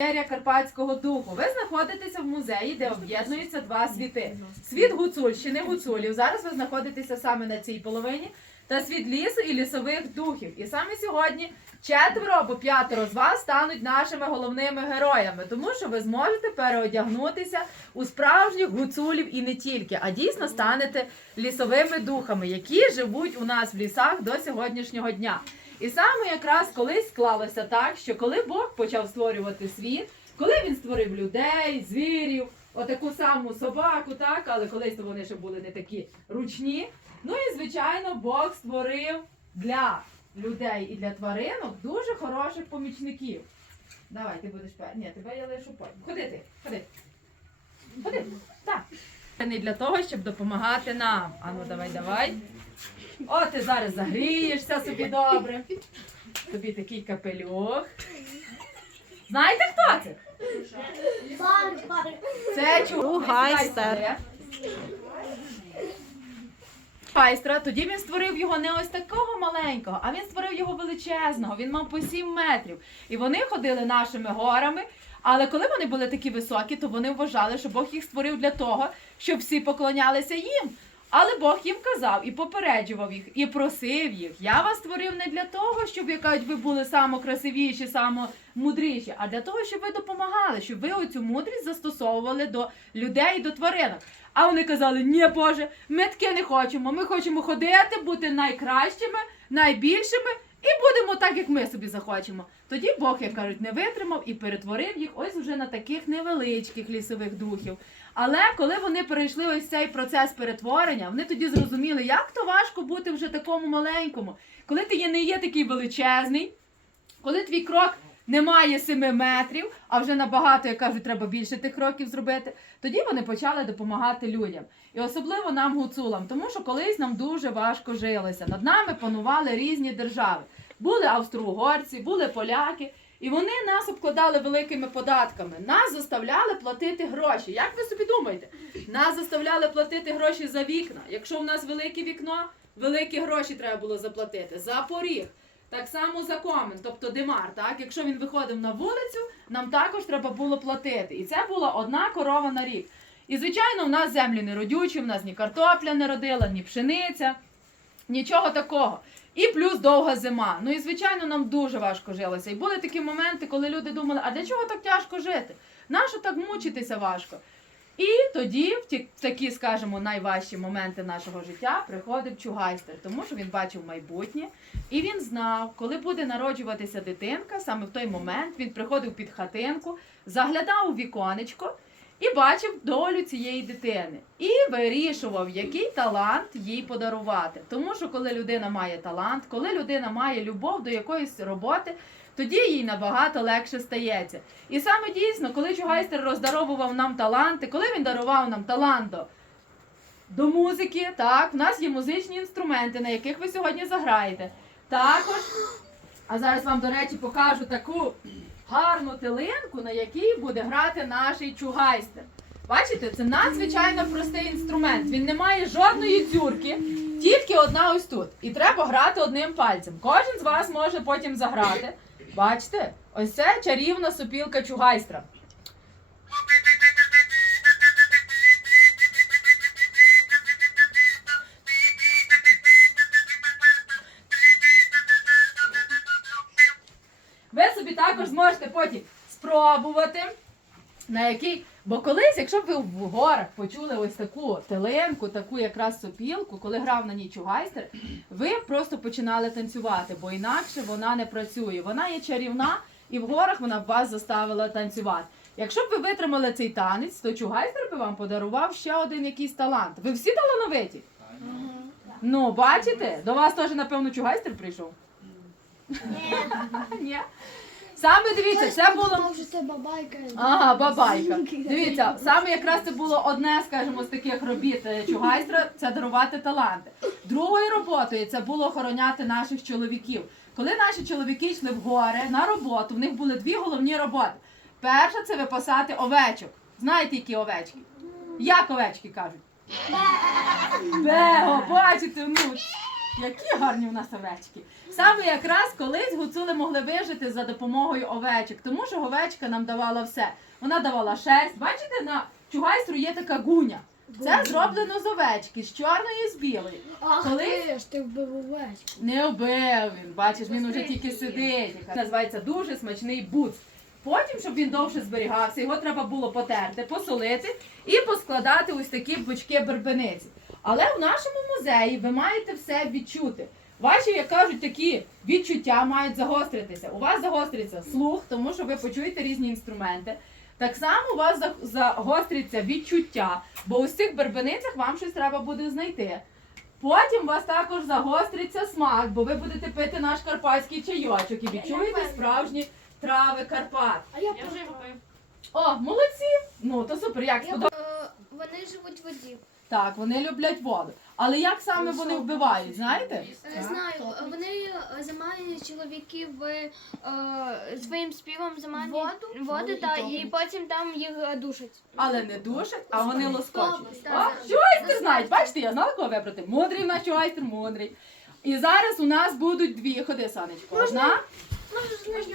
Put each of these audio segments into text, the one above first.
Імперія Карпатського духу. Ви знаходитеся в музеї, де об'єднуються два світи: світ гуцульщини, гуцулів. Зараз ви знаходитеся саме на цій половині, та світ лісу і лісових духів. І саме сьогодні четверо або п'ятеро з вас стануть нашими головними героями, тому що ви зможете переодягнутися у справжніх гуцулів і не тільки, а дійсно станете лісовими духами, які живуть у нас в лісах до сьогоднішнього дня. І саме якраз колись склалося так, що коли Бог почав створювати світ, коли він створив людей, звірів, отаку саму собаку, так, але колись вони ще були не такі ручні. Ну і звичайно, Бог створив для людей і для тваринок дуже хороших помічників. Давай, ти будеш пер. Ні, тебе я лишу потім. Ходи ти, ходи. Ходи. Так. Не для того, щоб допомагати нам. Ану, давай, давай. О, ти зараз загрієшся собі добре. Тобі такий капелюх. Знаєте, хто це? Це Чугайстер. Чугайстра. Тоді він створив його не ось такого маленького, а він створив його величезного. Він мав по 7 метрів. І вони ходили нашими горами. Але коли вони були такі високі, то вони вважали, що Бог їх створив для того, щоб всі поклонялися їм. Але Бог їм казав і попереджував їх, і просив їх. Я вас створив не для того, щоб як ви були самокрасивіші, самомудріші, а для того, щоб ви допомагали, щоб ви оцю мудрість застосовували до людей, до тваринок. А вони казали: ні, Боже, ми таке не хочемо. Ми хочемо ходити, бути найкращими, найбільшими. І будемо так, як ми собі захочемо. Тоді Бог, як кажуть, не витримав і перетворив їх ось уже на таких невеличких лісових духів. Але коли вони перейшли ось цей процес перетворення, вони тоді зрозуміли, як то важко бути вже такому маленькому. Коли ти не є такий величезний, коли твій крок не має 7 метрів, а вже набагато, як кажуть, треба більше тих кроків зробити, тоді вони почали допомагати людям. І особливо нам гуцулам, тому що колись нам дуже важко жилося. Над нами панували різні держави. Були австро-угорці, були поляки. І вони нас обкладали великими податками. Нас заставляли платити гроші. Як ви собі думаєте? Нас заставляли платити гроші за вікна. Якщо в нас велике вікно, великі гроші треба було заплатити. За поріг. Так само за комен, тобто димар. Так? Якщо він виходив на вулицю, нам також треба було платити. І це була одна корова на рік. І, звичайно, в нас землі не родючі, в нас ні картопля не родила, ні пшениця, нічого такого. І плюс довга зима. Ну і звичайно, нам дуже важко жилося. І були такі моменти, коли люди думали, а для чого так тяжко жити? Нащо так мучитися важко? І тоді, в ті такі, скажімо, найважчі моменти нашого життя приходив чугайстер, тому що він бачив майбутнє, і він знав, коли буде народжуватися дитинка, саме в той момент він приходив під хатинку, заглядав у віконечко і бачив долю цієї дитини. І вирішував, який талант їй подарувати. Тому що коли людина має талант, коли людина має любов до якоїсь роботи, тоді їй набагато легше стається. І саме дійсно, коли Чугайстер роздаровував нам таланти, коли він дарував нам талант до, до музики, так, в нас є музичні інструменти, на яких ви сьогодні заграєте. Також, а зараз вам, до речі, покажу таку гарну тилинку, на якій буде грати наш чугайстер. Бачите, це надзвичайно простий інструмент. Він не має жодної дзюрки, тільки одна ось тут. І треба грати одним пальцем. Кожен з вас може потім заграти. Бачите? Ось це чарівна супілка чугайстра. Ви собі також зможете потім спробувати. На який, бо колись, якщо б ви в горах почули ось таку теленку, таку якраз сопілку, коли грав на ній чугайстер, ви просто починали танцювати, бо інакше вона не працює. Вона є чарівна, і в горах вона б вас заставила танцювати. Якщо б ви витримали цей танець, то чугайстер би вам подарував ще один якийсь талант. Ви всі талановиті? Ну, бачите, до вас теж, напевно, чугайстер прийшов? Ні. Саме дивіться, це було. Може, це бабайка. Ага, бабайка. Дивіться, саме якраз це було одне, скажімо, з таких робіт е, Чугайстра це дарувати таланти. Другою роботою це було охороняти наших чоловіків. Коли наші чоловіки йшли в гори на роботу, в них були дві головні роботи. Перша це випасати овечок. Знаєте, які овечки? Як овечки кажуть? Бего, бачите, ну. Які гарні у нас овечки. Саме якраз колись гуцули могли вижити за допомогою овечок, тому що овечка нам давала все. Вона давала шерсть. Бачите, на чугайстру є така гуня. Це зроблено з овечки, з чорної і з білої. Ах Коли- ти ж ти вбив овечку. Не вбив він, бачиш, він уже тільки сидить. Називається дуже смачний буц. Потім, щоб він довше зберігався, його треба було потерти, посолити і поскладати ось такі бочки бербениці. Але в нашому музеї ви маєте все відчути. Ваші, як кажуть, такі відчуття мають загостритися. У вас загостриться слух, тому що ви почуєте різні інструменти. Так само у вас загостриться відчуття, бо у цих бербеницях вам щось треба буде знайти. Потім у вас також загостриться смак, бо ви будете пити наш карпатський чайочок і відчуєте справжні трави Карпат. А я вже. О, молодці! Ну то супер, як сподобалося. Вони живуть в воді. Так, вони люблять воду. Але як саме вони вбивають, знаєте? Е, Знаю, вони е, заманюють чоловіків е, своїм співом заманюють Воду? воду та, і потім там їх е, душать. Але не душать, а вони лоскочуть. А, так. чуйстер знають, бачите, я знала, кого вибрати. Мудрий в нас чуйстер, мудрий. І зараз у нас будуть дві. Ходи, сонечко. Одна.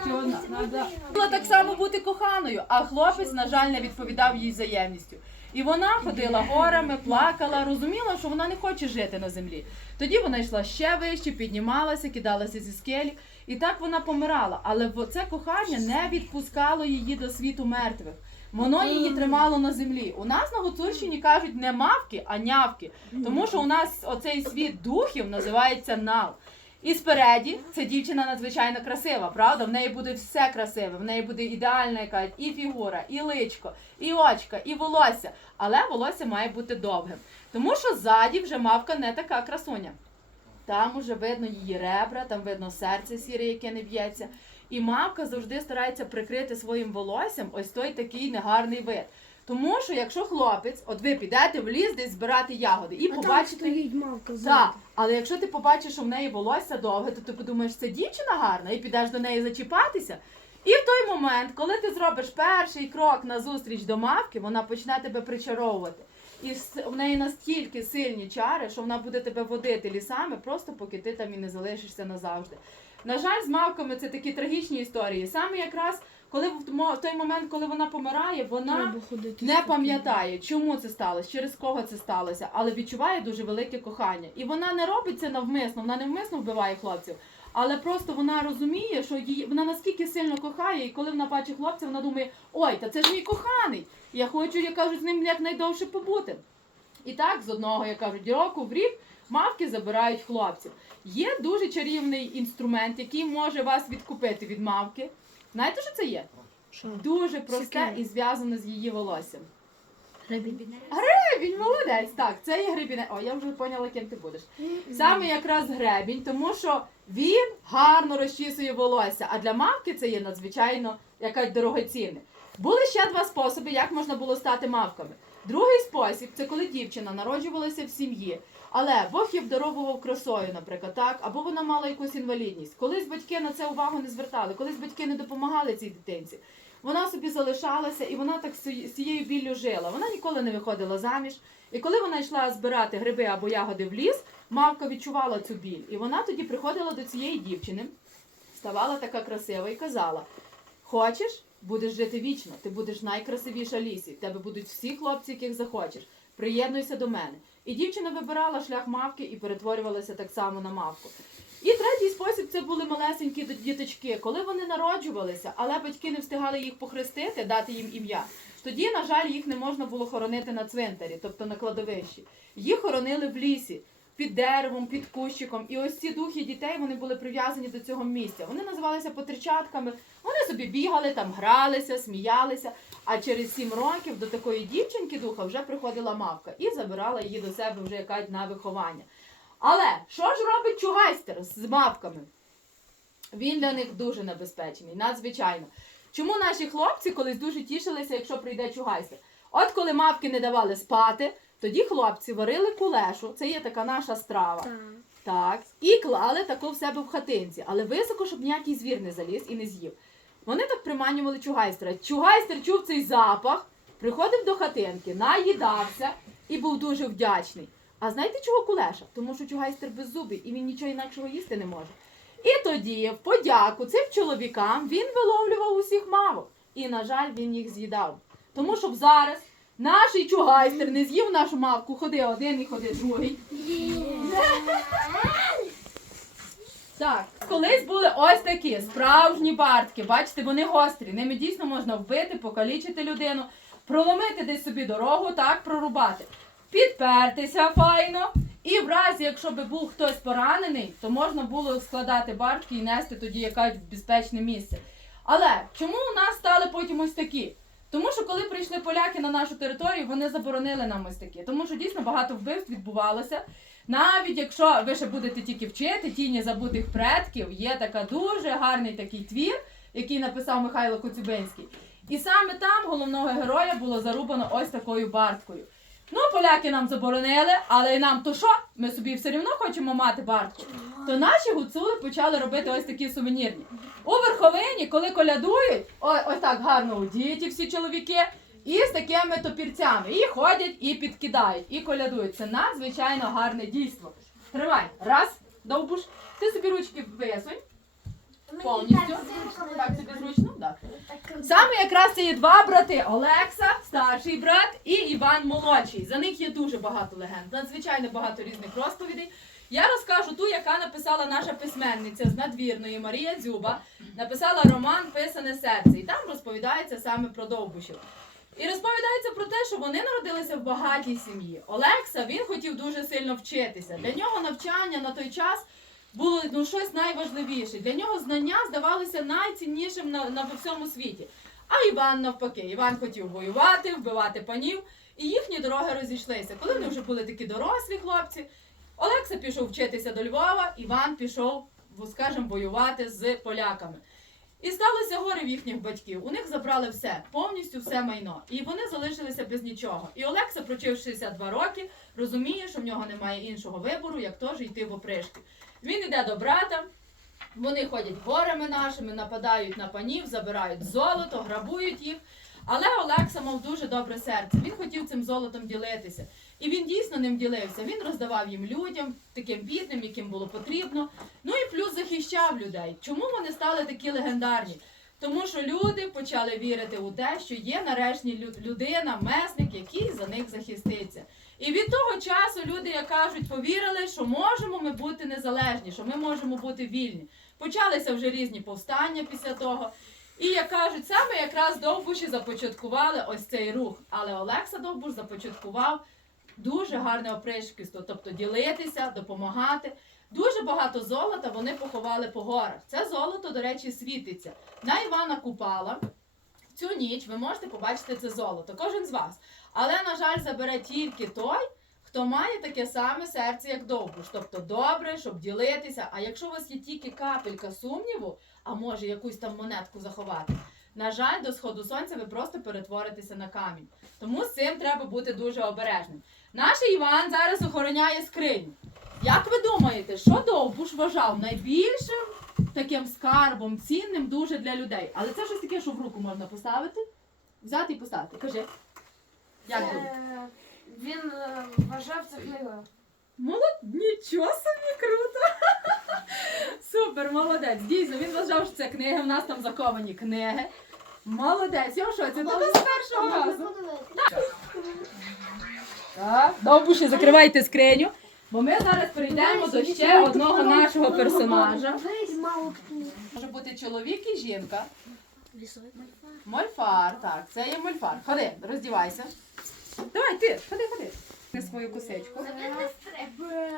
Що одна? Надо. Так само бути коханою, а хлопець, на жаль, не відповідав їй взаємністю. І вона ходила горами, плакала, розуміла, що вона не хоче жити на землі. Тоді вона йшла ще вище, піднімалася, кидалася зі скелі, і так вона помирала. Але це кохання не відпускало її до світу мертвих. Воно її тримало на землі. У нас на Гуцульщині кажуть не мавки, а нявки. Тому що у нас оцей світ духів називається нал. І спереді ця дівчина надзвичайно красива, правда? В неї буде все красиве, в неї буде ідеальна якась і фігура, і личко, і очка, і волосся. Але волосся має бути довгим. Тому що ззаді вже мавка не така красуня. Там уже видно її ребра, там видно серце сіре, яке не б'ється. І мавка завжди старається прикрити своїм волоссям ось той такий негарний вид. Тому що якщо хлопець, от ви підете в ліс десь збирати ягоди і А там побачите. стоїть мавка Так, але якщо ти побачиш, що в неї волосся довге, то ти подумаєш, це дівчина гарна, і підеш до неї зачіпатися. І в той момент, коли ти зробиш перший крок на зустріч до мавки, вона почне тебе причаровувати. І в неї настільки сильні чари, що вона буде тебе водити лісами, просто поки ти там і не залишишся назавжди. На жаль, з мавками це такі трагічні історії. Саме якраз коли в той момент, коли вона помирає, вона не пам'ятає, чому це сталося, через кого це сталося, але відчуває дуже велике кохання. І вона не робить це навмисно, вона не вмисно вбиває хлопців. Але просто вона розуміє, що її вона наскільки сильно кохає, і коли вона бачить хлопця, вона думає: ой, та це ж мій коханий. Я хочу, як кажуть, з ним якнайдовше побути. І так, з одного, як кажуть, року в рік мавки забирають хлопців. Є дуже чарівний інструмент, який може вас відкупити від мавки. Знаєте, що це є? Дуже просте і зв'язане з її волоссям. Гребінь. Гребінь, молодець. Так, це є гребінь. О, я вже поняла, ким ти будеш. Саме якраз гребінь, тому що він гарно розчісує волосся, а для мавки це є надзвичайно якась дорогоцінне. Були ще два способи, як можна було стати мавками. Другий спосіб це коли дівчина народжувалася в сім'ї, але Бог її обдаровував красою, наприклад, так, або вона мала якусь інвалідність. Колись батьки на це увагу не звертали, колись батьки не допомагали цій дитинці. Вона собі залишалася і вона так з цією біллю жила. Вона ніколи не виходила заміж. І коли вона йшла збирати гриби або ягоди в ліс, мавка відчувала цю біль. І вона тоді приходила до цієї дівчини, ставала така красива і казала: Хочеш, будеш жити вічно, ти будеш найкрасивіша лісі, тебе будуть всі хлопці, яких захочеш. Приєднуйся до мене. І дівчина вибирала шлях мавки і перетворювалася так само на мавку. І третій спосіб це були малесенькі діточки, коли вони народжувалися, але батьки не встигали їх похрестити, дати їм ім'я. Тоді, на жаль, їх не можна було хоронити на цвинтарі, тобто на кладовищі. Їх хоронили в лісі, під деревом, під кущиком. І ось ці духи дітей вони були прив'язані до цього місця. Вони називалися потричатками. Вони собі бігали, там гралися, сміялися. А через сім років до такої дівчинки духа вже приходила мавка і забирала її до себе вже якась на виховання. Але що ж робить чугайстер з мавками? Він для них дуже небезпечний, надзвичайно. Чому наші хлопці колись дуже тішилися, якщо прийде чугайстер? От коли мавки не давали спати, тоді хлопці варили кулешу, це є така наша страва. Так. Так, і клали таку в себе в хатинці, але високо, щоб ніякий звір не заліз і не з'їв. Вони так приманювали чугайстера. Чугайстер чув цей запах, приходив до хатинки, наїдався і був дуже вдячний. А знаєте чого кулеша? Тому що чугайстер беззубий і він нічого інакшого їсти не може. І тоді, в подяку цим чоловікам, він виловлював усіх мавок. І, на жаль, він їх з'їдав. Тому щоб зараз наш чугайстер не з'їв нашу мавку, ходи один і ходи другий. Так, колись були ось такі справжні бартки. Бачите, вони гострі. Ними дійсно можна вбити, покалічити людину, проломити десь собі дорогу, так прорубати, підпертися файно. І в разі, якщо би був хтось поранений, то можна було складати бартки і нести тоді якась в безпечне місце. Але чому у нас стали потім ось такі? Тому що коли прийшли поляки на нашу територію, вони заборонили нам ось такі. Тому що дійсно багато вбивств відбувалося. Навіть якщо ви ще будете тільки вчити тіні забутих предків, є така дуже гарний такий твір, який написав Михайло Коцюбинський. І саме там головного героя було зарубано ось такою барткою. Ну, поляки нам заборонили, але нам то що? Ми собі все одно хочемо мати бартку. То наші гуцули почали робити ось такі сувенірні. У верховині, коли колядують, о- ось так гарно одіті всі чоловіки, і з такими топірцями. І ходять, і підкидають, і колядують. Це надзвичайно гарне дійство. Тривай. Раз, довбуш. Ти собі ручки висунь. Повністю. Так тобі зручно? Так. Саме якраз це є два брати: Олекса, старший брат, і Іван молодший. За них є дуже багато легенд, надзвичайно багато різних розповідей. Я розкажу ту, яка написала наша письменниця з надвірної Марія Дзюба. Написала роман Писане серце. І там розповідається саме про довбушів. І розповідається про те, що вони народилися в багатій сім'ї. Олекса він хотів дуже сильно вчитися. Для нього навчання на той час було ну, щось найважливіше. Для нього знання здавалися найціннішим на, на всьому світі. А Іван навпаки, Іван хотів воювати, вбивати панів, і їхні дороги розійшлися. Коли вони вже були такі дорослі хлопці, Олекса пішов вчитися до Львова, Іван пішов, скажімо, воювати з поляками. І сталося горе в їхніх батьків. У них забрали все, повністю все майно. І вони залишилися без нічого. І Олекса, прочив 62 роки, розуміє, що в нього немає іншого вибору, як теж йти в опришки. Він йде до брата. Вони ходять горами нашими, нападають на панів, забирають золото, грабують їх. Але Олекса мав дуже добре серце. Він хотів цим золотом ділитися. І він дійсно ним ділився. Він роздавав їм людям, таким бідним, яким було потрібно. Ну і плюс захищав людей. Чому вони стали такі легендарні? Тому що люди почали вірити у те, що є нарешті людина, месник, який за них захиститься. І від того часу люди, як кажуть, повірили, що можемо ми бути незалежні, що ми можемо бути вільні. Почалися вже різні повстання після того. І як кажуть, саме якраз Довбуші започаткували ось цей рух. Але Олекса Довбуш започаткував дуже гарне опришківство, тобто ділитися, допомагати. Дуже багато золота вони поховали по горах. Це золото, до речі, світиться. На Івана Купала в цю ніч ви можете побачити це золото, кожен з вас. Але, на жаль, забере тільки той, хто має таке саме серце, як Довбуш. Тобто добре, щоб ділитися. А якщо у вас є тільки капелька сумніву, а може якусь там монетку заховати. На жаль, до сходу сонця ви просто перетворитеся на камінь. Тому з цим треба бути дуже обережним. Наш Іван зараз охороняє скриню. Як ви думаєте, що Довбуш вважав найбільшим таким скарбом, цінним дуже для людей? Але це щось таке, що в руку можна поставити, взяти і поставити. Кажи. Як думаєш? Е, Він е, вважав це книгою. Молод... Нічого собі круто! Супер, молодець. Дійсно, він вважав, що це книги. У нас там заковані книги. Молодець, я в шоці, це ви з першого разу. Так, довбуші, закривайте скриню, бо ми зараз перейдемо до ще одного нашого персонажа. Може бути чоловік і жінка. Мольфар, так, це є мольфар. Ходи, роздівайся. Давай, ти, ходи, ходи. Не свою косичку.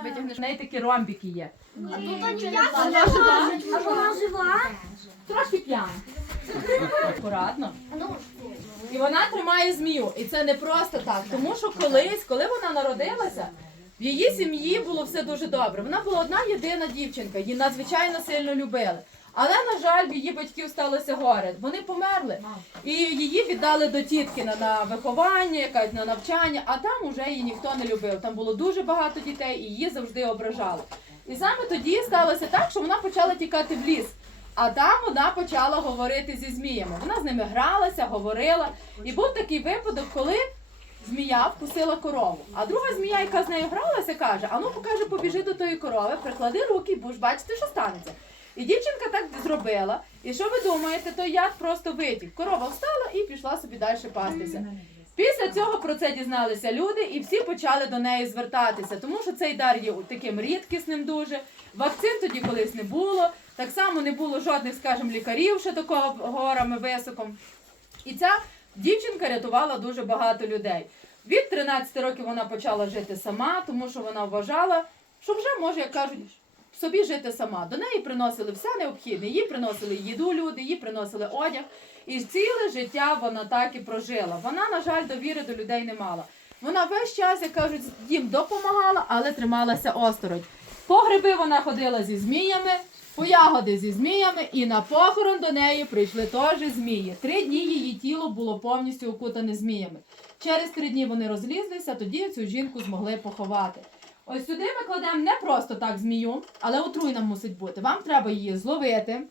Витягнеш. В неї такі ромбики є. А вона жива? Трошки п'яна. Акуратно. І вона тримає змію. І це не просто так. Тому що колись, коли вона народилася, в її сім'ї було все дуже добре. Вона була одна єдина дівчинка, її надзвичайно сильно любили. Але, на жаль, в її батьків сталося горе. Вони померли. І її віддали до тітки на, на виховання, якась на навчання, а там уже її ніхто не любив. Там було дуже багато дітей, і її завжди ображали. І саме тоді сталося так, що вона почала тікати в ліс. А там вона почала говорити зі зміями. Вона з ними гралася, говорила. І був такий випадок, коли змія вкусила корову. А друга змія, яка з нею гралася, каже: Ану, покаже, побіжи до тої корови, приклади руки, будеш бачити, що станеться. І дівчинка так зробила. І що ви думаєте, той яд просто витік. Корова встала і пішла собі далі пастися. Після цього про це дізналися люди, і всі почали до неї звертатися, тому що цей дар є таким рідкісним дуже. Вакцин тоді колись не було. Так само не було жодних, скажімо, лікарів ще такого горами високом. І ця дівчинка рятувала дуже багато людей. Від 13 років вона почала жити сама, тому що вона вважала, що вже може, як кажуть, собі жити сама. До неї приносили все необхідне. Їй приносили їду люди, їй приносили одяг. І ціле життя вона так і прожила. Вона, на жаль, довіри до людей не мала. Вона весь час, як кажуть, їм допомагала, але трималася осторонь. По гриби вона ходила зі зміями, по ягоди зі зміями, і на похорон до неї прийшли теж змії. Три дні її тіло було повністю окутане зміями. Через три дні вони розлізлися, тоді цю жінку змогли поховати. Ось сюди ми кладемо не просто так змію, але отруйна мусить бути. Вам треба її зловити,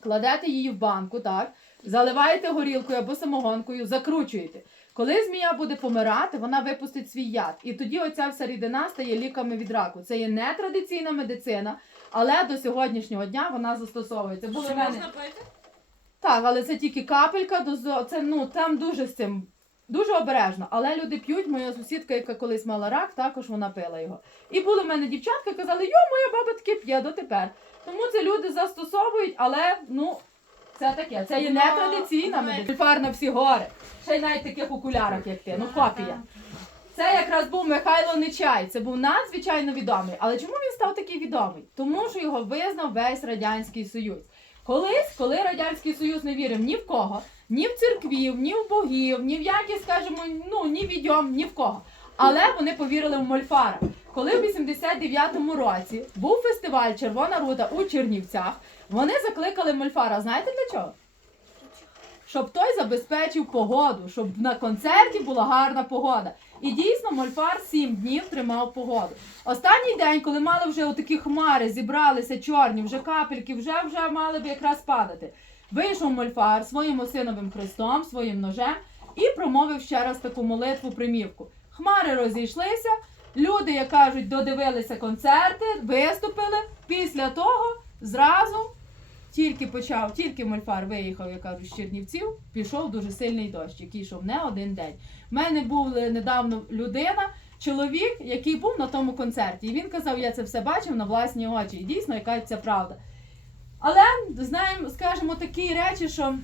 кладете її в банку, так, заливаєте горілкою або самогонкою, закручуєте. Коли змія буде помирати, вона випустить свій яд. І тоді оця вся рідина стає ліками від раку. Це є не традиційна медицина, але до сьогоднішнього дня вона застосовується. Були в мене... пити? Так, але це тільки капелька, дозо... це ну там дуже з цим. Дуже обережно, але люди п'ють. Моя сусідка, яка колись мала рак, також вона пила його. І були в мене дівчатка, казали, йо, моя баба таке п'є дотепер. Тому це люди застосовують, але ну це таке. Це є не традиційна медицина. На всі гори. Ще й навіть таких окулярах, як ти. Ну, копія. Це якраз був Михайло Нечай. Це був надзвичайно відомий. Але чому він став такий відомий? Тому що його визнав весь радянський союз. Колись, коли радянський союз не вірив ні в кого, ні в церквів, ні в богів, ні в які, скажімо, ну ні відьом, ні в кого. Але вони повірили в Мольфара. Коли в 89-му році був фестиваль Червона рута у Чернівцях, вони закликали Мольфара. Знаєте для чого? Щоб той забезпечив погоду, щоб на концерті була гарна погода. І дійсно Мольфар сім днів тримав погоду. Останній день, коли мали вже отакі хмари, зібралися чорні, вже капельки, вже вже мали б якраз падати. Вийшов Мольфар своїм осиновим хрестом, своїм ножем і промовив ще раз таку молитву примівку. Хмари розійшлися, люди, як кажуть, додивилися концерти, виступили. Після того зразу тільки почав, тільки Мольфар виїхав, я кажу, з Чернівців, пішов дуже сильний дощ, який йшов не один день. У мене був недавно людина, чоловік, який був на тому концерті. І він казав, я це все бачив на власні очі. І дійсно, яка це правда. Але знаємо, скажімо, такі речі, що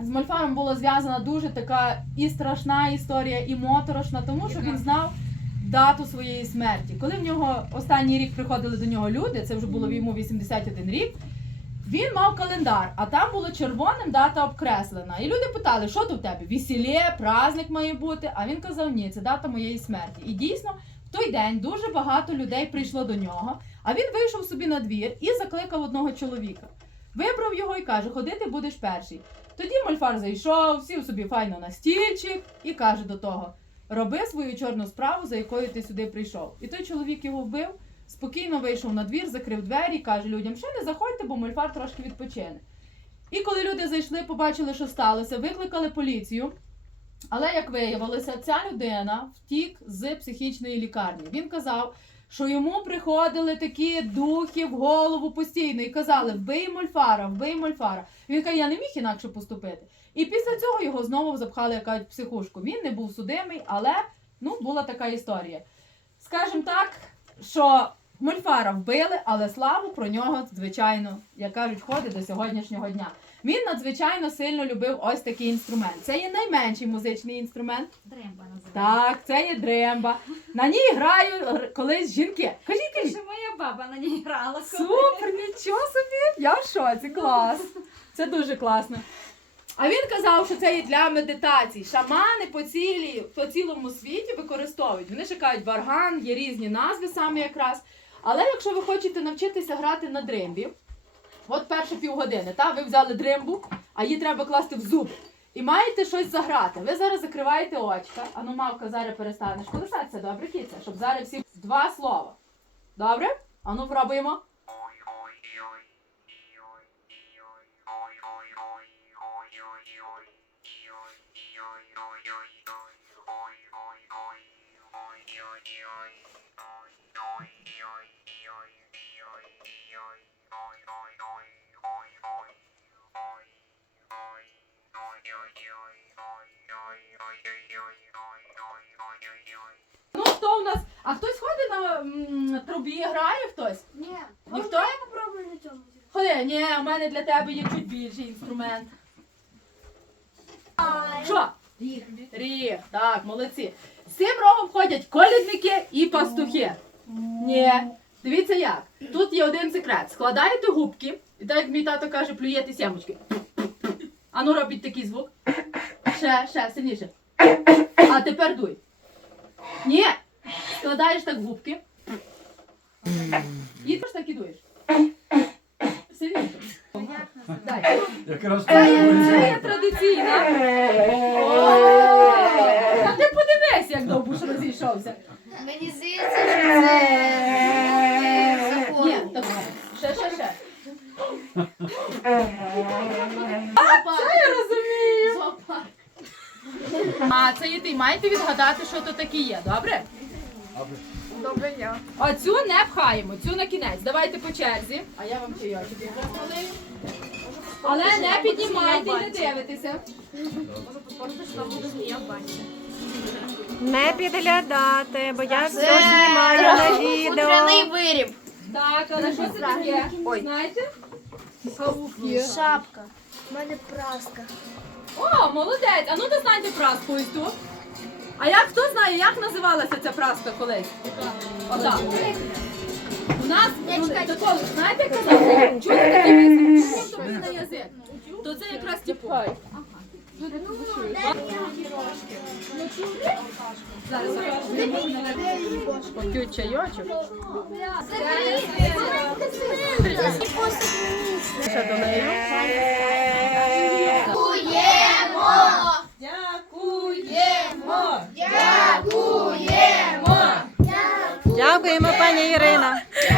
з Мольфаром була зв'язана дуже така і страшна історія, і моторошна, тому що він знав дату своєї смерті. Коли в нього останній рік приходили до нього люди, це вже було йому 81 рік. Він мав календар, а там було червоним дата обкреслена. І люди питали, що тут в тебе? Весілє, праздник має бути. А він казав, ні, це дата моєї смерті. І дійсно, в той день дуже багато людей прийшло до нього, а він вийшов собі на двір і закликав одного чоловіка. Вибрав його і каже: Ходи, ти будеш перший. Тоді Мольфар зайшов, сів собі файно на стільчик і каже до того: роби свою чорну справу, за якою ти сюди прийшов. І той чоловік його вбив, спокійно вийшов на двір, закрив двері і каже людям: ще не заходьте, бо Мольфар трошки відпочине. І коли люди зайшли, побачили, що сталося, викликали поліцію. Але як виявилося, ця людина втік з психічної лікарні. Він казав, що йому приходили такі духи в голову постійно і казали: вбий мольфара, вбий мольфара. Він каже, я не міг інакше поступити. І після цього його знову запхали як кажуть, в психушку. Він не був судимий, але ну була така історія. Скажімо так, що мольфара вбили, але славу про нього, звичайно, як кажуть, ходить до сьогоднішнього дня. Він надзвичайно сильно любив ось такий інструмент. Це є найменший музичний інструмент. Дремба називається. Так, це є дремба. На ній грають колись жінки. Кажіть, кажіть. Ще моя баба на ній грала. колись. Супер, нічого собі! Я в шоці, клас. Це дуже класно. А він казав, що це є для медитацій. Шамани по, цілі, по цілому світі використовують. Вони ще кажуть барган, є різні назви саме якраз. Але якщо ви хочете навчитися грати на дримбі, от перші півгодини, та, ви взяли дримбу, а її треба класти в зуб. І маєте щось заграти. Ви зараз закриваєте очка. Ану, мавка, зараз перестанеш колисатися, добре, кіця, щоб зараз всі два слова. Добре? Ану, пробуємо. А хтось ходить на м, трубі, грає хтось? Ні. Ніхто? Я попробую на цьому. Ходи, ні, у мене для тебе є чуть більший інструмент. Що? Ріг. Ріг, так, молодці. З цим рогом ходять колідники і пастухи. Ні. Дивіться як. Тут є один секрет. Складаєте губки, і так як мій тато каже, плюєте сімочки. Ану робіть такий звук. Ще, ще, сильніше. А тепер дуй. Ні. Складаєш так губки. І теж так і дуєш. Сильніше. Дай. Якраз Це є традиційна. О, Та ти подивись, як довбуш розійшовся. Мені здається, що це Ні, так. Ще, ще, ще. Це я розумію. А це є ти. Маєте відгадати, що то таке є, добре? Добре, я. Оцю не пхаємо, цю на кінець. Давайте по черзі. А я вам чайочок. Але не піднімайте і не дивитеся. Не підглядати, бо я все знімаю на відео. виріб. Так, але що це таке? Знаєте? Шапка. У мене праска. О, молодець! А ну достаньте праску ось ту. А як хто знає, як називалася ця праска колись? Отак. У нас ну, такого, знаєте, як казали? Чуєте такий висок? Тобі на язик? То це якраз типу. Зараз чайочок. Ще долею. Дякуємо, пані Ірина.